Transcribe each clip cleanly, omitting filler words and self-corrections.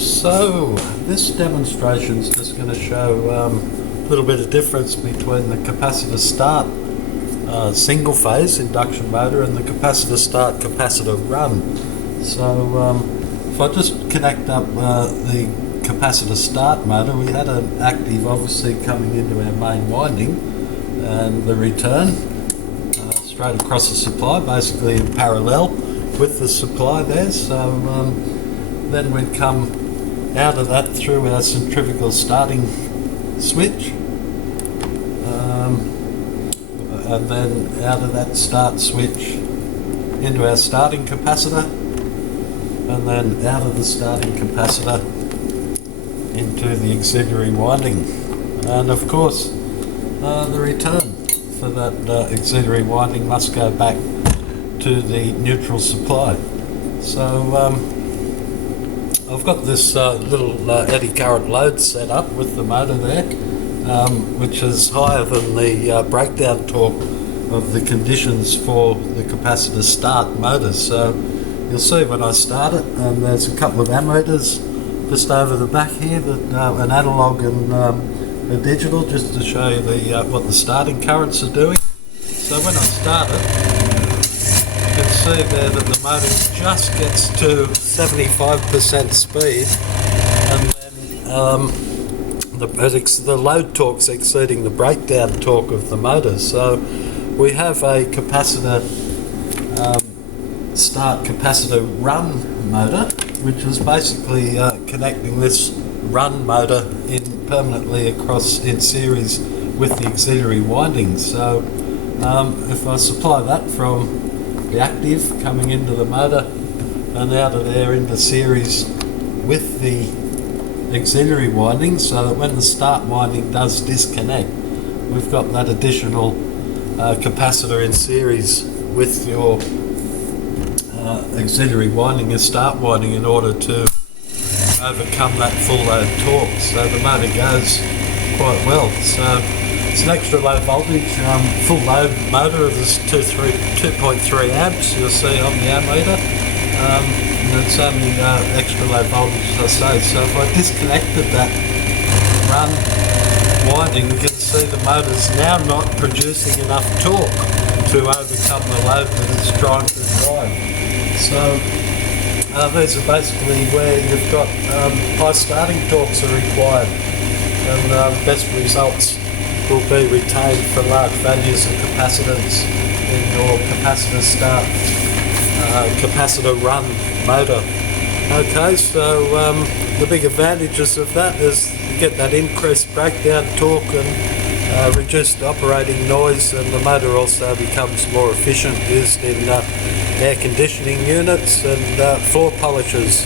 So this demonstration is just going to show a little bit of difference between the capacitor start single phase induction motor and the capacitor start capacitor run. So if I just connect up the capacitor start motor, we had an active obviously coming into our main winding and the return straight across the supply, basically in parallel with the supply there. So then we'd come out of that through our centrifugal starting switch, and then out of that start switch into our starting capacitor, and then out of the starting capacitor into the auxiliary winding, and of course the return for that auxiliary winding must go back to the neutral supply. So I've got this little eddy current load set up with the motor there, which is higher than the breakdown torque of the conditions for the capacitor start motor. So you'll see when I start it, there's a couple of ammeters just over the back here, that an analog and a digital, just to show you what the starting currents are doing. So when I start it, you can see there that the motor just gets to 75% speed, and then the load torque's exceeding the breakdown torque of the motor. So we have a capacitor start capacitor run motor, which is basically connecting this run motor in permanently across in series with the auxiliary winding. So if I supply that from the active coming into the motor and out of there into series with the auxiliary winding, so that when the start winding does disconnect, we've got that additional capacitor in series with your auxiliary winding and start winding in order to overcome that full load torque. So the motor goes quite well. So it's an extra low voltage, full load motor. There's 2.3 amps you'll see on the ammeter, and it's only extra low voltage, as I say. So if I disconnected that run winding, you can see the motor's now not producing enough torque to overcome the load that it's trying to drive. So these are basically where you've got high starting torques are required, and best results will be retained for large values of capacitance in your capacitor start capacitor run motor. Okay, so the big advantages of that is you get that increased breakdown torque and reduced operating noise, and the motor also becomes more efficient, used in air conditioning units and floor polishers.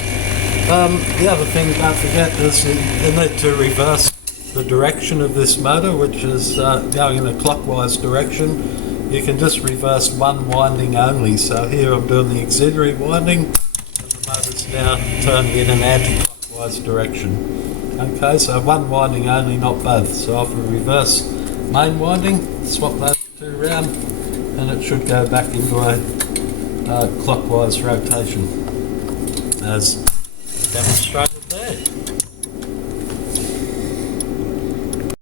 The other thing, don't forget, is you need to reverse the direction of this motor, which is going in a clockwise direction. You can just reverse one winding only. So here I'm doing the auxiliary winding, and the motor's now turning in an anti-clockwise direction. Okay, so one winding only, not both. So if we reverse main winding, swap those two around, and it should go back into a clockwise rotation as demonstrated.